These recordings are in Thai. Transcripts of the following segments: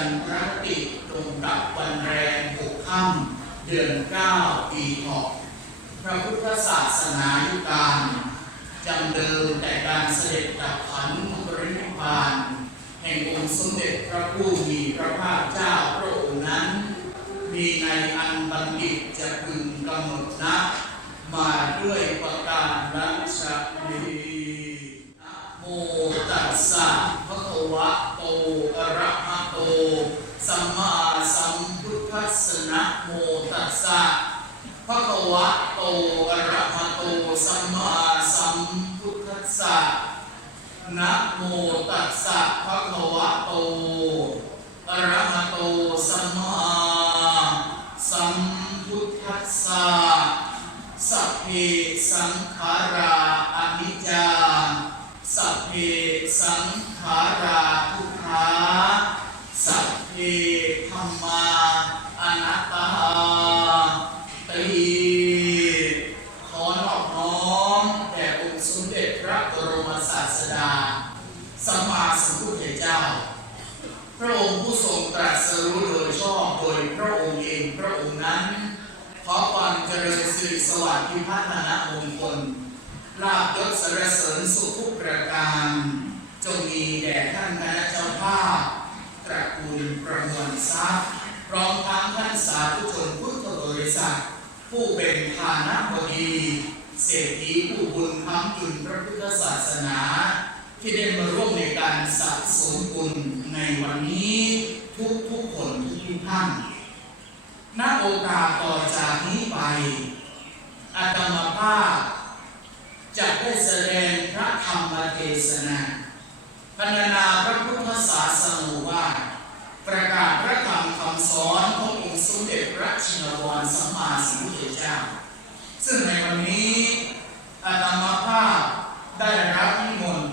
ันทรคติตรงกับวันแรมหกค่ำเดือนเก้าปีเถาะพระพุทธศาสนายุการจำเดิมแต่การเสด็จดับขันธปรินิพพานแห่งองค์สมเด็จพระผู้มีพระภาคเจ้าพระองค์นั้น มีในอันบัณฑิตจะพึงกำหนดนะมาด้วยประการรัชนีนะโมตัสสะภะคะวะโตอะระหะ มมาสัมพุทธัสสะนะโมตัสสะภะคะวะโตอะระหะโตสัมมาสัมพุทธัสสะนะโมตัสสะภะคะวะโตอะระหะโตสัมมาสัมพุทธัสสะสัพเพสังขาราอนิจจาสัพเพสังขาราทุกขาสัพเพธรรมาอนัตตาตีขอนอบน้อมแด่องค์สมเด็จพระบรมศาสดา สัมมาสัมพุทธเจ้า พระองค์ผู้ทรงตรัสรู้โดยชอบโดยพระองค์เองพระองค์นั้น ขอความเจริญสิริส วัสดิ์พิพัฒนามงคลลาบยศสรรเสริญสุขทุกประการ จงมีแด่ท่านคณะเจ้าภาพตระกูลประมวลทรัพย์พร้อมทั้งท่านสาธุชนพุทธบริษัท ผู้เป็นฐานะบดีเศรษฐีผู้บุญค้ำจุนพระพุทธศาสนา ที่ได้มาร่วมในการสะสมบุญในวันนี้ทุกทุกๆคนทุกท่านณโอกาสต่อจากนี้ไป อาตมาภาพจะได้แสดงพระธรรมเทศนาพรรณนาพระพุทธศาสนาว่าประกาศพระธรรมคำสอนขององค์สมเด็จพระชินวรสัมมาสัมพุทธเจ้า ซึ่งในวันนี้อาตมาภาพได้รับนิมนต์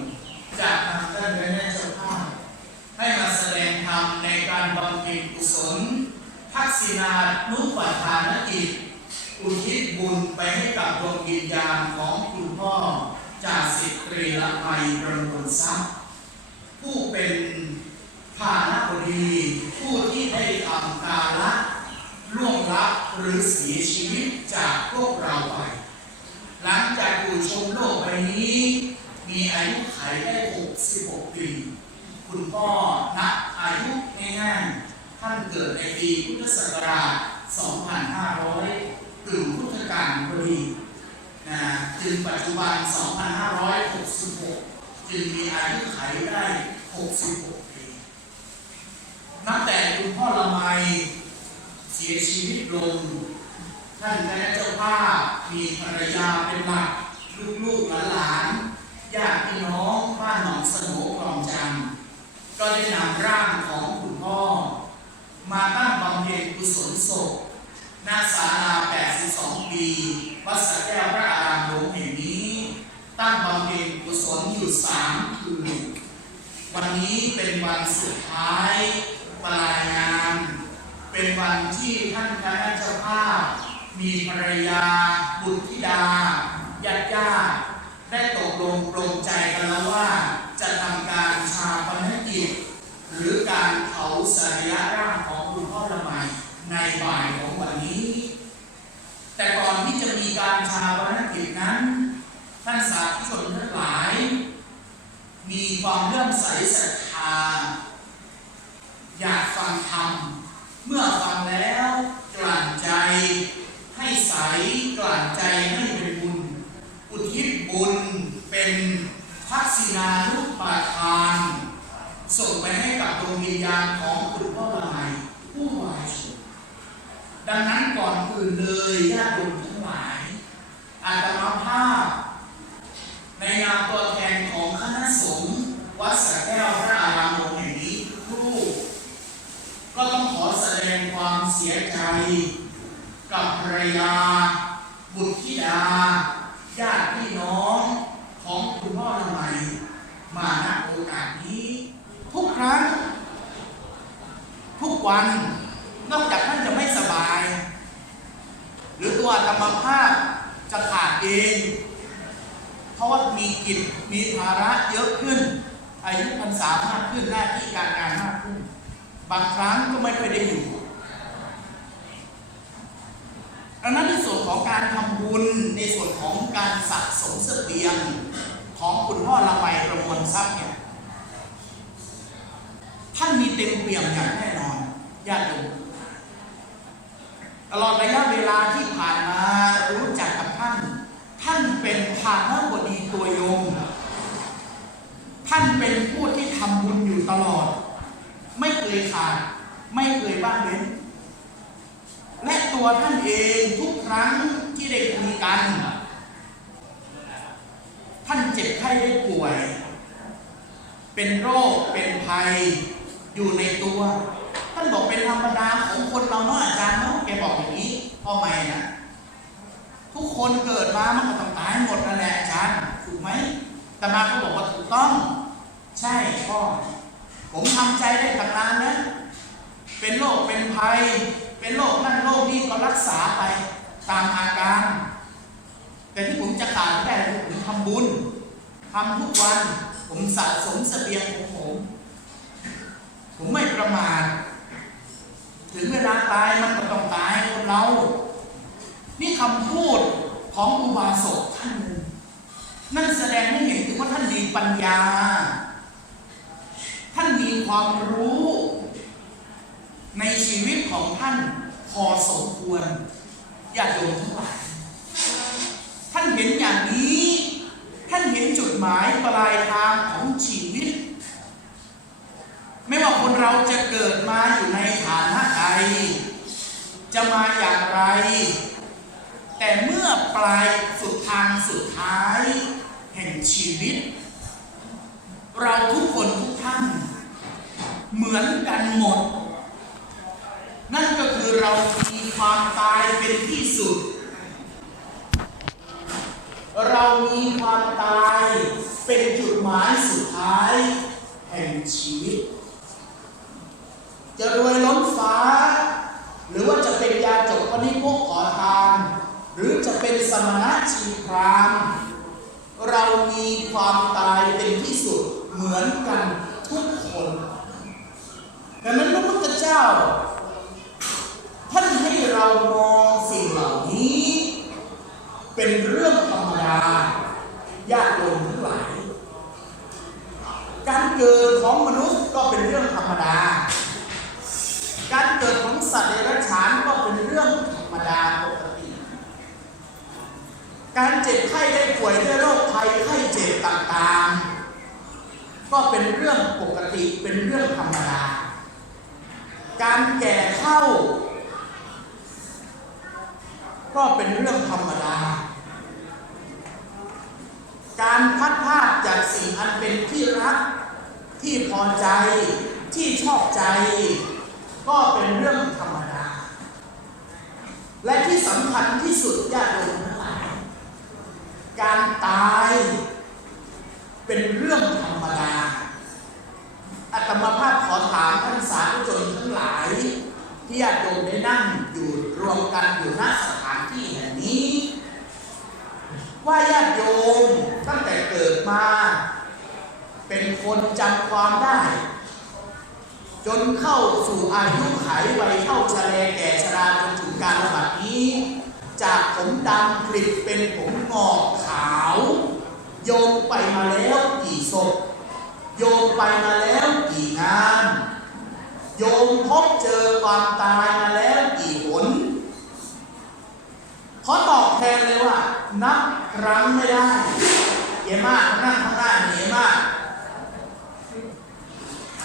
จากทางท่านพระแม่เจ้าภาพให้มาแสดงธรรมในการบำเพ็ญกุศลทักษิณานุปทานกิจ อุทิศบุญไปให้กับดวงวิญญาณของคุณพ่อจ่าสิตรีละไมประมวลทรัพย์ ผู้เป็นภาณบดีผู้ที่ได้ทำกาละล่วงลับหรือเสียชีวิตจากพวกเราไป หลังจากอยู่ชมโลกใบนี้ มีอายุไขได้ 66 ปี คุณพ่อนับอายุง่ายๆท่านเกิดในปีพุทธศักราช 2500 ถึงพุทธกาลพอดีนะจึงปัจจุบัน 2566 จึงมีอายุไขได้ 66 ปี นับแต่คุณพ่อละไมเสียชีวิตลง ท่านคณะเจ้าภาพมีภรรยาเป็นหลักลูกๆหลานญาติพี่น้องบ้านหนองสโหนคลองจันทร์ก็ได้นำร่างของคุณพ่อ มาตั้งบำเพ็ญกุศลศพ หน้าศาลา 82 ปีวัดสระแก้วพระอารามหลวงแห่งนี้ ตั้งบำเพ็ญกุศลอยู่สามคืน วันนี้เป็นวันสุดท้ายปลายงาน เป็นวันที่ท่านคณะเจ้าภาพ มีภรรยา บุตรธิดาญาติญาติได้ตกลงปรงใจกันแล้วว่าจะทำการชาปนกิจ หรือการเผาสรีระร่างของคุณพ่อละไมในบ่ายของ แต่ก่อนที่จะมีการชาปนกิจนั้น ท่านสาธุชนทั้งหลาย มีความเลื่อมใสศรัทธาอยากฟังธรรม เมื่อฟังแล้วกลั่นใจให้ใสกลั่นใจให้เป็นบุญ อุทิศบุญเป็นทักษิณานุปาทาน ส่งไปให้กับดวงวิญญาณของคุณพ่อละไมผู้วายชน ดังนั้นก่อนอื่นเลยญาติโยมทั้งหลายอาตมาภาพ ในนามตัวแทนของคณะสงฆ์วัดสระแก้วพระอารามหลวงแห่งนี้ทุกรูก็ต้องขอแสดงความเสียใจ กับภรรยา บุตรธิดา ญาติพี่น้องของคุณพ่อละไมมาณโอกาสนี้ ทุกครั้ง ทุกวันนอกจากท่านจ หรือตัวธรรมภาพจะขาดเอง เพราะว่ามีกิจมีภาระเยอะขึ้น อายุพรรษามากขึ้นหน้าที่การงานมากขึ้น บางครั้งก็ไม่เคยได้อยู่ดังนั้นในส่วนของการทำบุญในส่วนของการสะสมเสบียงของคุณพ่อละไมประมวลทรัพย์เนี่ยท่านมีเต็มเปี่ยมอย่างแน่นอนญาติโยม ตลอดระยะเวลาที่ผ่านมารู้จักกับท่าน ท่านเป็นภาณบดีตัวยง ท่านเป็นผู้ที่ทำบุญอยู่ตลอด ไม่เคยขาด ไม่เคยบ้านเว้น และตัวท่านเองทุกครั้งที่ได้คุยกัน ท่านเจ็บไข้ได้ป่วย เป็นโรคเป็นภัยอยู่ในตัว ท่านบอกเป็นธรรมดาของคนเราเนาะอาจารย์เนาะแกบอกอย่างนี้พ่อไม่นะทุกคนเกิดมามันก็ต้องตายหมดนั่นแหละอาจารย์ถูกไหมแต่มาก็บอกว่าถูกต้อง ใช่พ่อผมทำใจได้ตั้งนานนะเป็นโรคเป็นภัย เป็นโรคนั่นโรคนี้ก็รักษาไปตามอาการ แต่ที่ผมจะขาดไม่ได้คือผมทำบุญทำทุกวัน ผมสะสมเสบียงผมไม่ประมาท ถึงเวลาตายมันก็ต้องตายคนเรา นี่คำพูดของอุบาสกท่านนึงนั่นแสดงให้เห็นถึงว่าท่านมีปัญญา ท่านมีความรู้ ในชีวิตของท่านพอสมควรญาติโยมทั้งหลาย ท่านเห็นอย่างนี้ ท่านเห็นจุดหมายปลายทางของชีวิต ไม่ว่าคนเราจะเกิดมาอยู่ในฐานะใด จะมาอย่างไร แต่เมื่อปลายสุดทางสุดท้าย แห่งชีวิต เราทุกคนทุกท่าน เหมือนกันหมด นั่นก็คือเรามีความตายเป็นที่สุด เรามีความตายเป็นจุดหมายสุดท้าย แห่งชีวิต จะรวยล้นฟ้า รือว่าจะเป็นยาจกปนิพกขอทาน หรือจะเป็นสมณะชีพรามเรามีความตายเป็นที่สุดเหมือนกันทุกคนดังนั้นพระพุทธเจ้า ท่านให้เรามองสิ่งเหล่านี้ เป็นเรื่องธรรมดาญาติโยมทั้งหลาย การเกิดของมนุษย์ก็เป็นเรื่องธรรมดา การเกิดของสัตว์เดรัจฉานก็เป็นเรื่องธรรมดาปกติ การเจ็บไข้ได้ป่วยด้วยโรคภัยไข้เจ็บต่างๆ ก็เป็นเรื่องปกติเป็นเรื่องธรรมดา การแก่เฒ่า ก็เป็นเรื่องธรรมดา การพัดพาดจากสิ่งอันเป็นที่รักที่พอใจที่ชอบใจ ก็เป็นเรื่องธรรมดา และที่สำคัญที่สุดญาติโยมทั้งหลายการตายเป็นเรื่องธรรมดาอาตมาภาพขอถามท่านสาธุชนทั้งหลาย ที่ญาติโยมได้นั่งอยู่รวมกันอยู่ณสถานที่แห่งนี้ ว่าญาติโยมตั้งแต่เกิดมา เป็นคนจำความได้ จนเข้าสู่อายุไขวัยเข้าชะเลแก่ชราจนถึงการระบาดนี้ จากผมดำกลิบเป็นผมงอกขาว โยมไปมาแล้วกี่ศพโยมไปมาแล้วกี่งาน โยมพบเจอความตายมาแล้วกี่หนขอตอบแทนเลยว่า นับครั้งไม่ได้ เยมากนั่งข้างหน้าเยมาก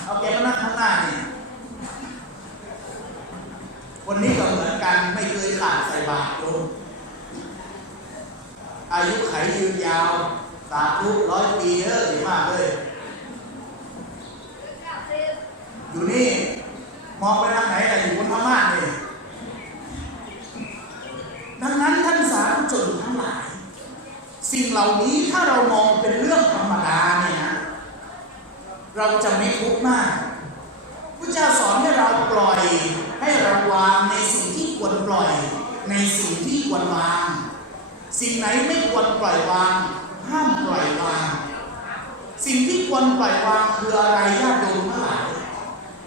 เอาแกมา น้านี่วันนี้ก็เหมือนกันไม่เคยขาดใส่บาตรโยมอายุไขยืนยาวสาธุร้อยปีเด้อดีมากเลยอยู่นี่มองไปทางไหนแต่อยู่บนพม่าเลยดังนั้นท่านสาธุชนทั้งหลาย สิ่งเหล่านี้ถ้าเรามองเป็นเรื่องธรรมดาเนี่ยเราจะไม่ทุกข์มาก พระเจ้าสอนให้เราปล่อยให้เราวางในสิ่งที่ควรปล่อย ในสิ่งที่ควรวาง สิ่งไหนไม่ควรปล่อยวาง ห้ามปล่อยวาง สิ่งที่ควรปล่อยวางคืออะไรญาติโยมทั้งหลาย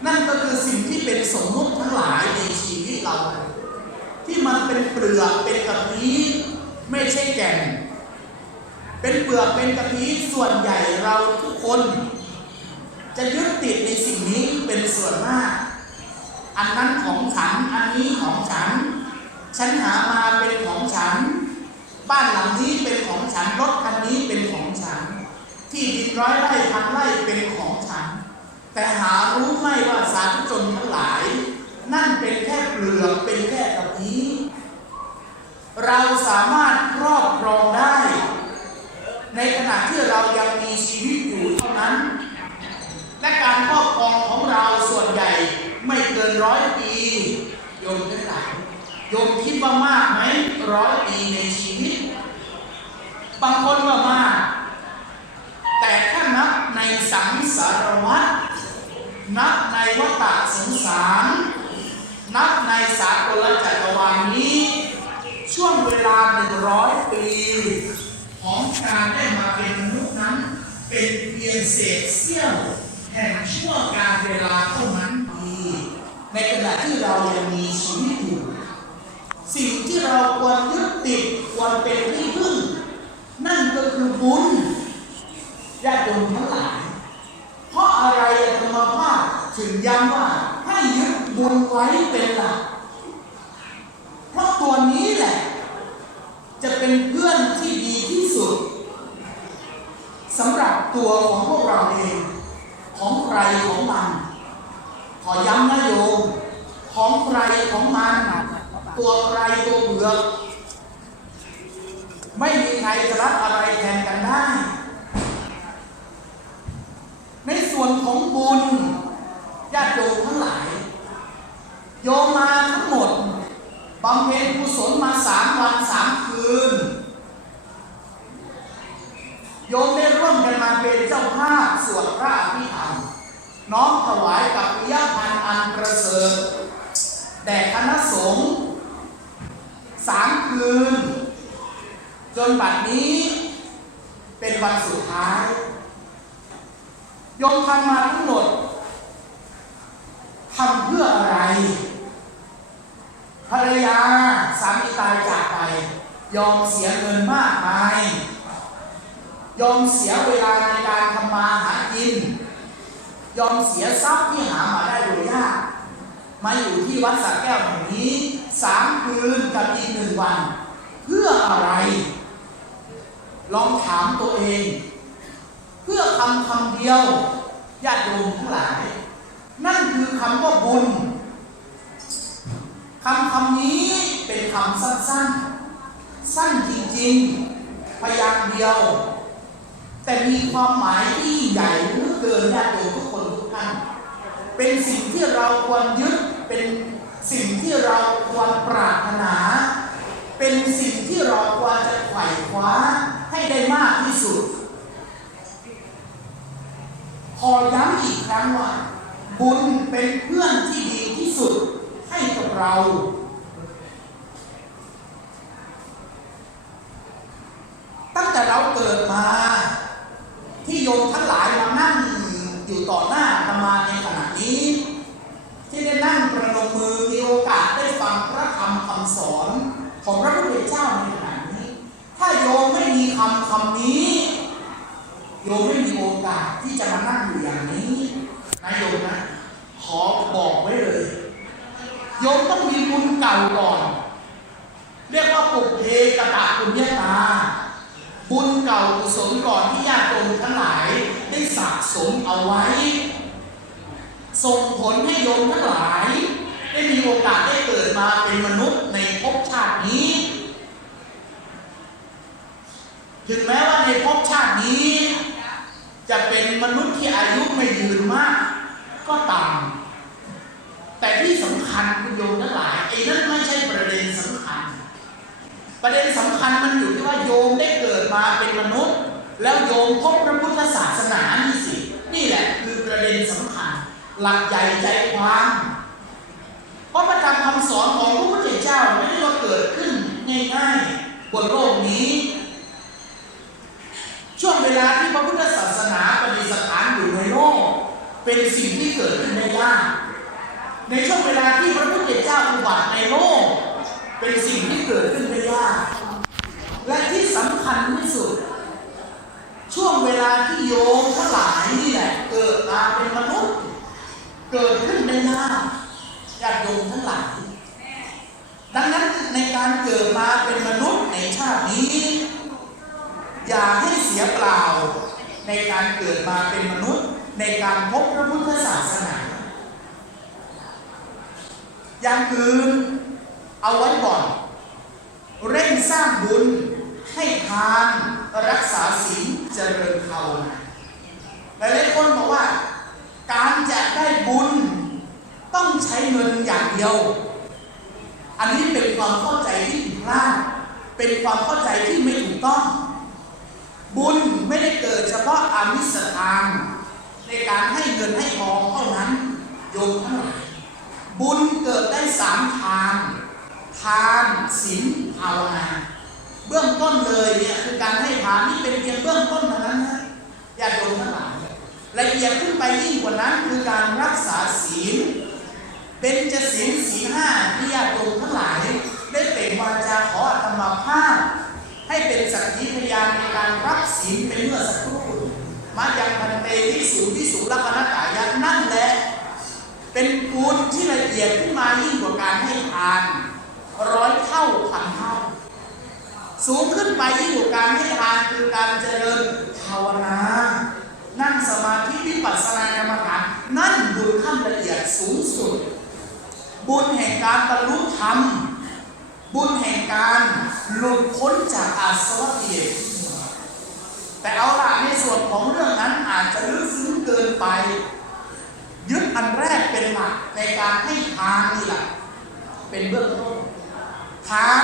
นั่นก็คือสิ่งที่เป็นสมมุติทั้งหลายในชีวิตเรา ที่มันเป็นเปลือกเป็นกะทิไม่ใช่แก่น เป็นเปลือกเป็นกะทิส่วนใหญ่เราทุกคน จะยึดติดในสิ่งนี้เป็นส่วนมาก อันนั้นของฉัน อันนี้ของฉัน ฉันหามาเป็นของฉัน บ้านหลังนี้เป็นของฉัน รถคันนี้เป็นของฉัน ที่ดินร้อยไร่พันไร่เป็นของฉัน แต่หารู้ไหมว่าสาธุชนทั้งหลาย นั่นเป็นแค่เปลือกเป็นแค่กะทิเราสามารถครอบครองได้ ในขณะที่เรายังมีชีวิตอยู่เท่านั้น และการครอบครองของเราส่วนใหญ่ไม่เกินร้อยปีโยมทั้งหลายโยมคิดว่ามากไหม ร้อยปีในชีวิต บางคนว่ามาก แต่ถ้านับในสังสารวัฏนับในวัฏสงสาร นับในสากลจักรวาลนี้ ช่วงเวลาหนึ่งร้อยปี ของการได้มาเป็นมนุษย์นั้น เป็นเพียงเศษเสี้ยวแห่งช่วงการเวลาเท่านั้นเองในขณะที่เรายังมีชีวิต สิ่งที่เราควรยึดติดควรเป็นที่พึ่ง นั่นก็คือบุญญาติโยมทั้งหลายเพราะอะไรธรรมภาพถึงย้ำว่าให้ยึดบุญไว้เป็นหลักเพราะตัวนี้แหละ จะเป็นเพื่อนที่ดีที่สุดสำหรับตัวของพวกเราเองของใครของมัน ขอย้ำนะโยมของใครของมัน ตัวใครตัวเบือกไม่มีใครจะรับอะไรแทนกันได้ ในส่วนของบุญญาติโยมทั้งหลาย โยมมาทั้งหมดบำเพ็ญกุศลมาสามวันสามคืน โยมได้ร่วมกันมาเป็นเจ้าภาพสวดพระอภิธรรมน้อมถวายกับปิยพันธ์อันประเสริฐแด่คณะสงฆ์ สามคืน จนบัดนี้เป็นวันสุดท้ายยมทำมาทั้งหมดทำเพื่ออะไร ภรรยาสามีตายจากไป ยอมเสียเงินมากมาย ยอมเสียเวลาในการทำมาหากิน ยอมเสียทรัพย์ที่หามาได้โดยยาก มาอยู่ที่วัดสักแก้วแห่งนี้ สามคืนกับอีกหนึ่งวัน เพื่ออะไร ลองถามตัวเอง เพื่อคำคำเดียวญาติโยมทั้งหลาย นั่นคือคำว่าบุญคำคำนี้เป็นคำสั้นๆ สั้นจริงๆ พยางค์เดียว แต่มีความหมายที่ใหญ่เหลือเกินญาติโยมทุกคนทุกท่าน เป็นสิ่งที่เราควรยึดเป็น สิ่งที่เราควรปรารถนา เป็นสิ่งที่เราควรจะไขว่คว้าให้ได้มากที่สุด ขอย้ำอีกครั้งว่า บุญเป็นเพื่อนที่ดีที่สุดให้กับเรา ตั้งแต่เราเกิดมา ที่โยมทั้งหลายมานั่งอยู่ต่อหน้าอาตมาในขณะนี้ ที่ได้นั่งประนมมือมีโอกาสได้ฟังพระธรรมคำสอน ของพระพุทธเจ้าในขณะนี้ ถ้า โยมไม่มีคำคำนี้ โยมไม่มีโอกาสที่จะมานั่งอยู่อย่างนี้นะโยมนะขอบอกไว้เลยโยมต้องมีบุญเก่าก่อน เรียกว่าปุกเพกตะปุญญาตา บุญเก่ากุศลก่อนที่ญาติโยมทั้งหลายได้สะสมเอาไว้ ส่งผลให้โยมทั้งหลาย ได้มีโอกาสได้เกิดมาเป็นมนุษย์ในภพชาตินี้ ถึงแม้ว่าในภพชาตินี้ จะเป็นมนุษย์ที่อายุไม่ยืนมาก ก็ตาม แต่ที่สำคัญคุณโยมทั้งหลายไอ้นั่นไม่ใช่ประเด็นสำคัญ ประเด็นสำคัญมันอยู่ที่ว่าโยมได้เกิดมาเป็นมนุษย์ แล้วโยมพบพระพุทธศาสนานี่สิ นี่แหละคือประเด็นสำคัญ หลักใหญ่ใจความเพราะประธรรมคำสอนของพระพุทธเจ้าไม่ได้ว่าเกิดขึ้นง่ายๆบนโลกนี้ ช่วงเวลาที่พระพุทธศาสนาปฏิสถานอยู่ในโลกเป็นสิ่งที่เกิดขึ้นได้ยากในช่วงเวลาที่พระพุทธเจ้าอุบัติในโลกเป็นสิ่งที่เกิดขึ้นได้ยากและที่สำคัญที่สุด ช่วงเวลาที่โยมทั้งหลายนี่แหละเกิดมาเป็นมนุษย์ เกิดขึ้นได้ยากญาติโยมทั้งหลายดังนั้นในการเกิดมาเป็นมนุษย์ อย่าให้เสียเปล่าในการเกิดมาเป็นมนุษย์ ในการพบพระพุทธศาสนา อย่างอื่นเอาไว้ก่อน เร่งสร้างบุญให้ทานรักษาศีลเจริญภาวนาหลายๆคนบอกว่า การจะได้บุญต้องใช้เงินอย่างเดียว อันนี้เป็นความเข้าใจที่ผิดพลาด เป็นความเข้าใจที่ไม่ถูกต้อง บุญไม่ได้เกิดเฉพาะอามิสทานในการให้เงินให้ทองเท่านั้นโยมทั้งหลายบุญเกิดได้สามทานทานศีลภาวนาเบื้องต้นเลยเนี่ยคือการให้ทานนี่เป็นเพียงเบื้องต้นเท่านั้นนะญาติโยมทั้งหลายละเอียดขึ้นไปยิ่งกว่านั้นคือการรักษาศีลเป็นจะศีลศีลห้าที่ญาติโยมทั้งหลาย ได้เปล่งวาจาขออาตมาภาพ ให้เป็นสักขีพยานในการรับศีลเป็นเมื่อสักครู่มาจากพันเตที่สูงที่สูงลักษณะกายะนั่นแหละเป็นบุญที่ละเอียดขึ้นมายิ่งกว่าการให้ทานร้อยเท่าพันเท่า สูงขึ้นไปยิ่งกว่าการให้ทานคือการเจริญภาวนา นั่งสมาธิวิปัสสนากรรมฐานนั่นบุญขั้นละเอียดสูงสุด บุญแห่งการบรรลุธรรม บุญแห่งการหลุดพ้นจากอาสวะกิเลสแต่เอาละในส่วนของเรื่องนั้นอาจจะลึกซึ้งเกินไป ยึดอันแรกเป็นหลักในการให้ทานนี่แหละเป็นเบื้องต้นทาน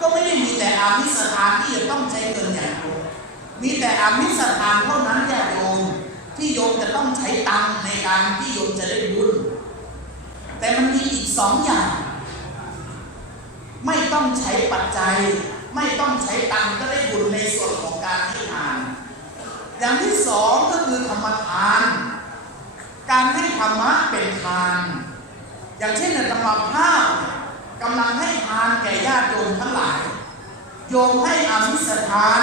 ก็ไม่ได้มีแต่อามิสทานที่จะต้องใช้เงินอย่างเดียวมีแต่อามิสทานเท่านั้นแย่โยมที่โยมจะต้องใช้ตังในการที่โยมจะได้บุญแต่มันมีอีกสองอย่าง ไม่ต้องใช้ปัจจัย ไม่ต้องใช้ตังก็ได้บุญในส่วนของการให้ทาน อย่างที่สองก็คือธรรมทาน การให้ธรรมะเป็นทาน อย่างเช่นในธรรมภาพกำลังให้ทานแก่ญาติโยมทั้งหลาย โยมให้อามิสทาน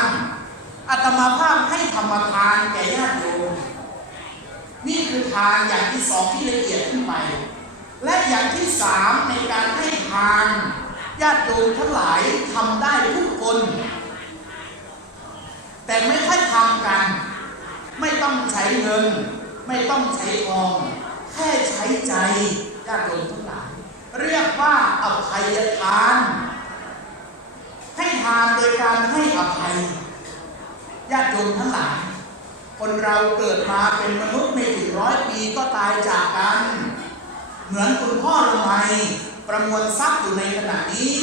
อาตมาภาพให้ธรรมทานแก่ญาติโยมนี่คือทานอย่างที่สองที่ละเอียดขึ้นไป และอย่างที่สามในการให้ทาน ญาติโยมทั้งหลายทำได้ทุกคน แต่ไม่ค่อยทำกัน ไม่ต้องใช้เงิน ไม่ต้องใช้ทอง แค่ใช้ใจญาติโยมทั้งหลาย เรียกว่าอภัยทาน ให้ทานโดยการให้อภัยญาติโยมทั้งหลาย คนเราเกิดมาเป็นมนุษย์ไม่ถึงร้อยปีก็ตายจากกัน เหมือนคุณพ่อละไม ประมวลทรัพย์อยู่ในขณะนี้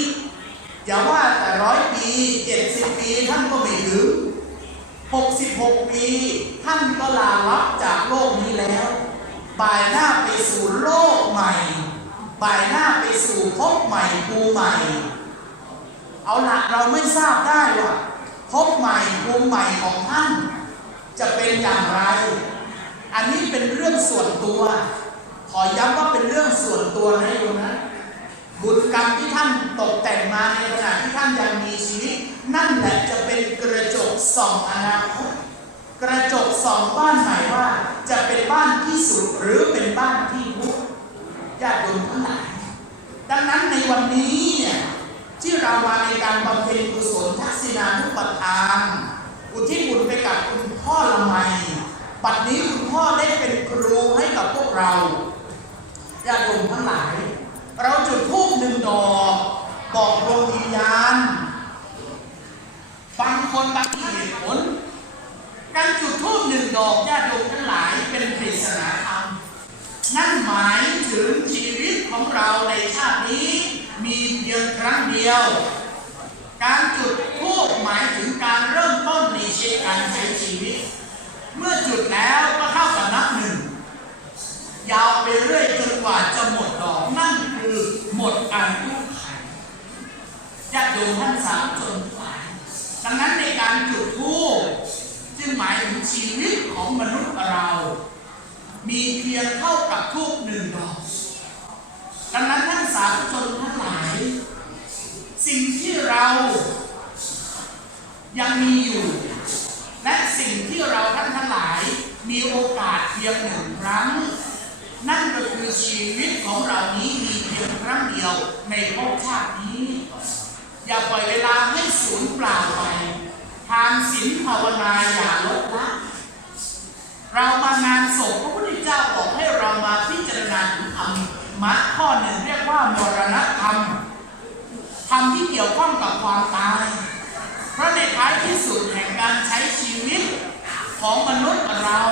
อย่าว่าแต่ร้อยปีเจ็ดสิบปีท่านก็ไม่ถึงหกสิบหกปีท่านก็ลาลับจากโลกนี้แล้ว บ่ายหน้าไปสู่โลกใหม่ บ่ายหน้าไปสู่ภพใหม่ภูใหม่ เอาละเราไม่ทราบได้ว่าภพใหม่ภูมิใหม่ของท่าน จะเป็นอย่างไร อันนี้เป็นเรื่องส่วนตัว ขอย้ำว่าเป็นเรื่องส่วนตัวนะโยมนะ บุญกรรมที่ท่านตกแต่งมาในขณะที่ท่านยังมีชีวิต นั่นแหละจะเป็นกระจกส่องอนาคตกระจกส่องบ้านใหม่ว่าจะเป็นบ้านที่สุดหรือเป็นบ้านที่ทุกข์ญาติโยมทั้งหลายดังนั้นในวันนี้เนี่ยที่เรามาในการบำเพ็ญกุศลทักษิณานุปทานอุทิศบุญไปกับคุณพ่อละไมบัดนี้คุณพ่อได้เป็นครูให้กับพวกเราญาติโยมทั้งหลาย เราจุดธูปหนึ่งดอก บอกดวงวิญญาณบางคนบางทีเหตุผล การจุดธูปหนึ่งดอกญาติโยมทั้งหลายเป็นปริศนาธรรม นั่นหมายถึงชีวิตของเราในชาตินี้มีเพียงครั้งเดียว การจุดธูปหมายถึงการเริ่มต้นในชีวิตการใช้ชีวิต เมื่อจุดแล้วก็เท่ากับนับหนึ่ง ยาวไปเรื่อยจนกว่าจะหมดดอก นั่นคือหมดอายุไข โยมท่านสามชนทั้งหลายดังนั้นในการจุดธูปจึงหมายถึงชีวิตของมนุษย์เรา มีเพียงเท่ากับทูบหนึ่งดอกดังนั้นท่านสาธุชนทั้งหลาย สิ่งที่เรายังมีอยู่ และสิ่งที่เราท่านทั้งหลายมีโอกาสเพียงหนึ่งครั้ง นั่นก็คือชีวิตของเรานี้มีเพียงครั้งเดียวในภพชาตินี้ อย่าปล่อยเวลาให้สูญเปล่าไป ทานศีลภาวนาอย่าลดละ เรามางานศพพระพุทธเจ้าบอกให้เรามาพิจารณาถึงธรรมะข้อหนึ่งเรียกว่ามรณธรรม ธรรมที่เกี่ยวข้องกับความตาย เพราะในท้ายที่สุดแห่งการใช้ชีวิตของมนุษย์เรา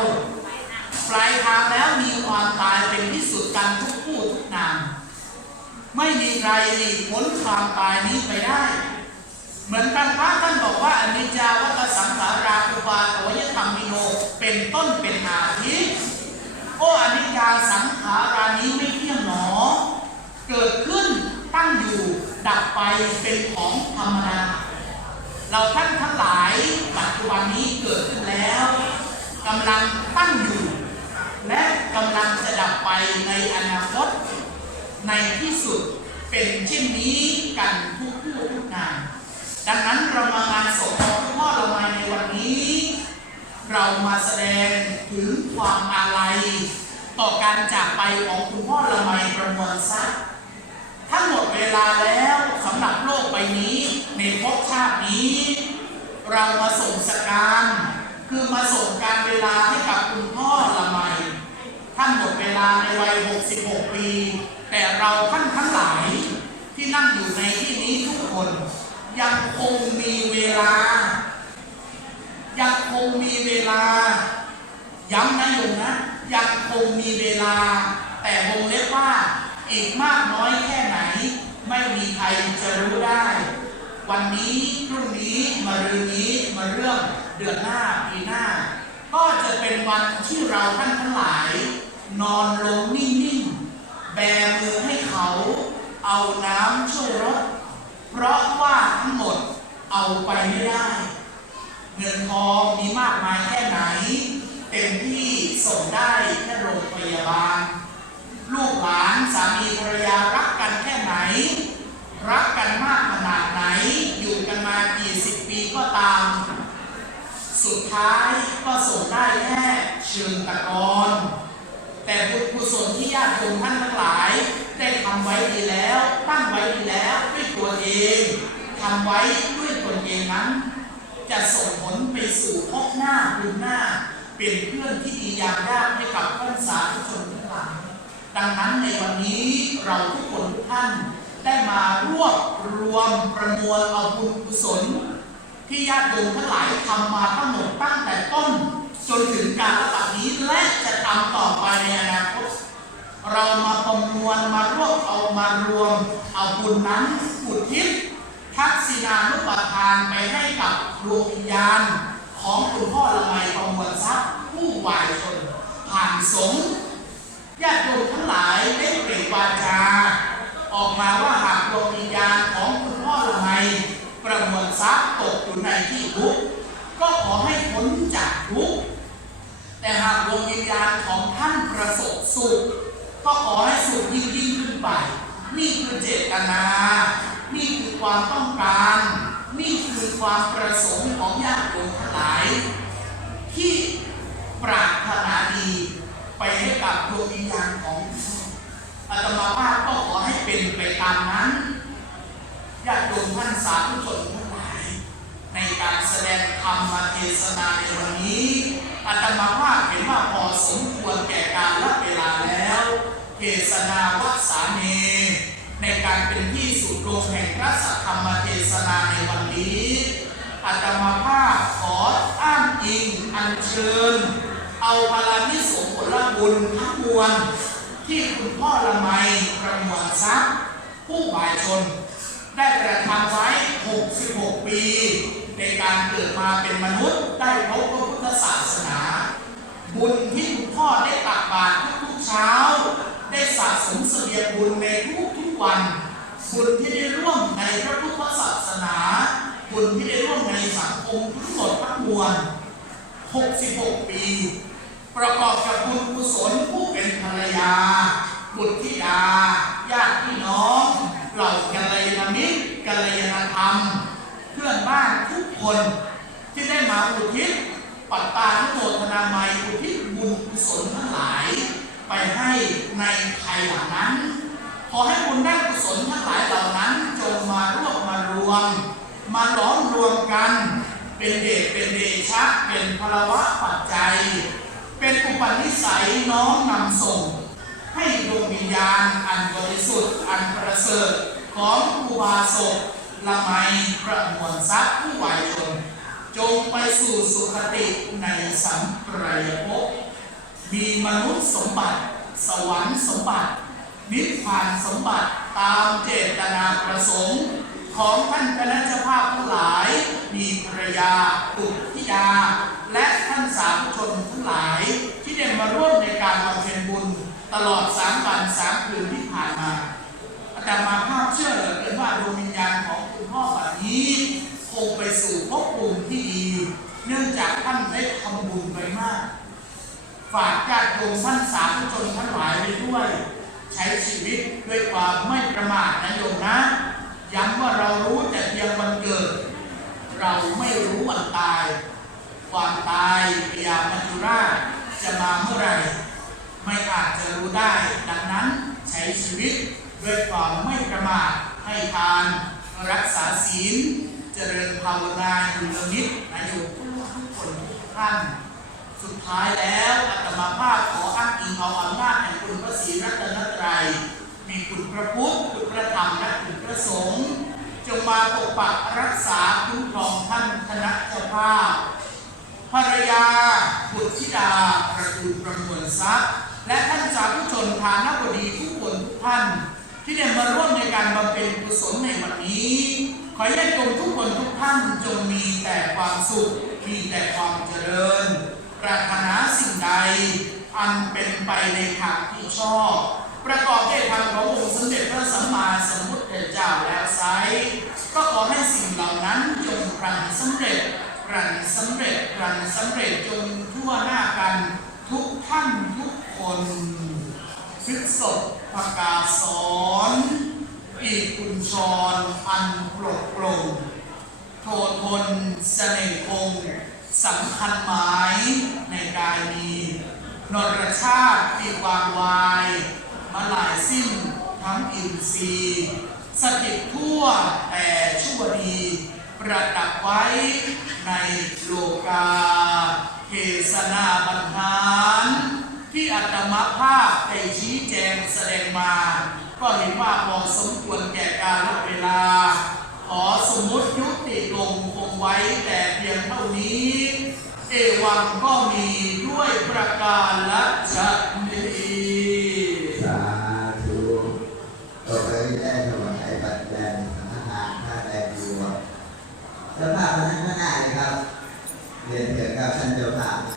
ปลายทางแล้วมีความตายเป็นที่สุดกันทุกผู้ทุกนาม ไม่มีใครหลีกพ้นความตายนี้ไปได้ เหมือนกันพระท่านบอกว่าอนิจจาวัตสังขาราคุปาตวยธรรมมิโนเป็นต้นเป็นอาทิโอ้อนิจจาสังขารานี้ไม่เที่ยงหนอ เกิดขึ้นตั้งอยู่ดับไปเป็นของธรรมดาเราท่านทั้งหลายปัจจุบันนี้เกิดขึ้นแล้วกำลังตั้งอยู่ และกำลังจะดับไปในอนาคต ในที่สุดเป็นเช่นนี้กันทุกผู้ทุกนามดังนั้นเรามางานศพของพ่อเรามาในวันนี้ เรามาแสดงถึงความอาลัย ต่อการจากไปของคุณพ่อละไมประมวลทรัพย์ทั้งหมดเวลาแล้วสำหรับโลกใบนี้ ในภพชาตินี้ เรามาส่งสการคือมาส่งการเวลาให้กับคุณพ่อละไมท่านหมดเวลาในวัย 66 ปี แต่เราท่านทั้งหลายที่นั่งอยู่ในที่นี้ทุกคน ยังคงมีเวลา ยังคงมีเวลา ย้ำนะโยมนะ ยังคงมีเวลา แต่วงเล็บว่าอีกมากน้อยแค่ไหน ไม่มีใครจะรู้ได้ วันนี้พรุ่งนี้มารืนนี้มาเรื่องเดือนหน้าปีหน้า ก็จะเป็นวันที่เราท่านทั้งหลาย นอนลงนิ่งๆแบ มือให้เขา เอาน้ำช่วยรดเพราะว่าทั้งหมดเอาไปไม่ได้ เงินทองมีมากมายแค่ไหน เต็มที่ส่งได้แค่โรงพยาบาล ลูกหลานสามีภรรยารักกันแค่ไหน รักกันมากขนาดไหน อยู่กันมากี่สิบปีก็ตาม สุดท้ายก็ส่งได้แค่เชิงตะกอน แต่บุญกุศลที่ญาติโยมท่านทั้งหลาย ได้ทำไว้ดีแล้ว ตั้งไว้ดีแล้วด้วยตัวเองทำไว้ด้วยตนเองนั้น จะส่งผลไปสู่พบหน้าดูหน้า เป็นเพื่อนที่ดียามยากให้กับท่านสาธุชนทั้งหลายดังนั้นในวันนี้เราทุกคนทุกท่านได้มารวบรวมประมวลเอาบุญกุศล ที่ญาติโยมทั้งหลายทำมาทั้งหมดตั้งแต่ต้น จนถึงการระบาดนี้และจะทำต่อไปในอนาคตเรามาประมวลมารวบเอามารวม เอาบุญนั้นอุทิศทักษิณานุปทานไปให้กับดวงวิญญาณ ของคุณพ่อละไมประมวลทรัพย์ผู้วายชน ผ่านสงฆ์ญาติโยมทั้งหลายได้เปล่งวาจา ออกมาว่าหากดวงวิญญาณของคุณพ่อละไมประมวลทรัพย์ตกอยู่ในที่ทุกข์ก็ขอให้พ้นจากทุกข์ แต่หากดวงวิญญาณของท่านประสบสุข ก็ขอให้สุขยิ่งยิ่งขึ้นไป นี่คือเจตนา นี่คือความต้องการ นี่คือความประสงค์ของญาติโยมทั้งหลาย ที่ปรารถนาดีไปให้กับดวงวิญญาณของอาตมาภาพก็ขอให้เป็นไปตามนั้นญาติโยมท่านสาธุชนทั้งหลาย ในการแสดงธรรมเทศนาในวันนี้ อาตมาภาพเห็นว่าพอสมควรแก่การละเวลาแล้วเทศนาวัสาเนในการเป็นที่สุดโรงแห่งพระสัทธรรมเทศนาในวันนี้อาตมาภาพขออ้างอิงอัญเชิญ เอาพลานิสงส์ผลบุญทั้งมวลที่คุณพ่อละไมประมวลทรัพย์ผู้บ่ายชน ได้กระทำไว้ 66 ปี ในการเกิดมาเป็นมนุษย์ ได้พบพระพุทธศาสนา บุญที่คุณพ่อได้ตักบาตรทุกๆเช้า ได้สะสมเสบียงบุญในทุกๆวันบุญที่ได้ร่วมในพระพุทธศาสนาบุญที่ได้ร่วมในสังคมทั้งหมดทั้งมวล 66 ปี ประกอบกับบุญกุศลผู้เป็นภรรยา บุตรธิดา ญาติพี่น้องเหล่ากัลยาณมิตรกัลยาณธรรม เพื่อนบ้าน คนที่ได้มาอุทิศปัตตานุโมทนาไมยอุทิศบุญกุศลทั้งหลาย ไปให้ในภายหลังนั้น ขอให้บุญได้กุศลทั้งหลายเหล่านั้นจงมารวบมารวม มาล้อมรวมกัน เป็นเดชเป็นเดชะเป็นพลวะปัจจัย เป็นอุปนิสัยน้อมนำส่ง ให้ดวงวิญญาณอันบริสุทธิ์อันประเสริฐของครูบาศก ละไมประมวลทรัพย์ผู้วายชนจงไปสู่สุคติในสัมปรายภพมีมนุษย์สมบัติ สวรรค์สมบัติ นิพพานสมบัติตามเจตนาประสงค์ ของท่านคณะเจ้าภาพทั้งหลาย มีภรรยาบุตรธิดา และท่านสาธุชนทั้งหลาย ที่ได้มาร่วมในการบำเพ็ญบุญ ตลอดสามวันสามคืนที่ผ่านมาอาตมาภาพเชื่อเหลือเกินว่าดวงวิญญาณของคุณ พ่อแบบนี้คงไปสู่ภพภูมิที่ดี เนื่องจากท่านได้ทำบุญไปมาก ฝากญาติโยมท่านสาธุชนทั้งหลายไปด้วย ใช้ชีวิตด้วยความไม่ประมาทนะโยมนะย้ำว่าเรารู้แต่เพียงวันเกิด เราไม่รู้วันตาย ความตายพยามัจจุราชจะมาเมื่อไหร่ไม่อาจจะรู้ได้ ดังนั้นใช้ชีวิตด้วยความไม่ประมาทให้ทาน รักษาศีล เจริญภาวนาอยู่เนืองนิดนะโยมทุกคนทุกท่าน สุดท้ายแล้วอาตมาภาพขออ้างอิงเอาอำนาจแห่งคุณพระศรีรัตนตรัย มีคุณพระพุทธ คุณพระธรรม และคุณพระสงฆ์ จงมาปกปักรักษาคุ้มครองท่านคณะเจ้าภาพภรรยาบุตรธิดาประตูลประมวลทรัพย์ และท่านสาธุชนทานบดีทุกคนทุกท่าน ที่ได้มาร่วมในการบำเพ็ญกุศลในวันนี้ ขอให้ญาติโยมทุกคนทุกท่านจงมีแต่ความสุข มีแต่ความเจริญ ปรารถนาสิ่งใด อันเป็นไปในทางที่ชอบ ประกอบด้วยธรรมขององค์สมเด็จพระสัมมาสัมพุทธเจ้าแล้วไซก็ขอให้สิ่งเหล่านั้นจงพลันสำเร็จพลันสำเร็จพลันสำเร็จจงทั่วหน้ากัน ทุกท่านทุกคนพฤกษบ พกาสอนปีกุญชรอันปลดโปร่งโททนเสน่ห์คงสำคัญหมายในกายมีนรชาติปีวางวายมาหลายสิ้นทั้งอินทรีย์สถิตทั่วแต่ชั่วดี ประดับไว้ในโลกาเทศนาบรรทาน ที่อัตมาภาพได้ชี้แจงแสดงมา ก็เห็นว่าพอสมควรแก่กาลเวลา ขอสมมติยุติลงคงไว้แต่เพียงเท่านี้ เอวังก็มีด้วยประการละชนีสาธุต่อไปได้ถวายปัจจัยสังฆทานผ้าแดงบัวเจ้าภาพมาทั้งข้างหน้าเลยครับเรียนเถิดครับท่านเจ้าภาพ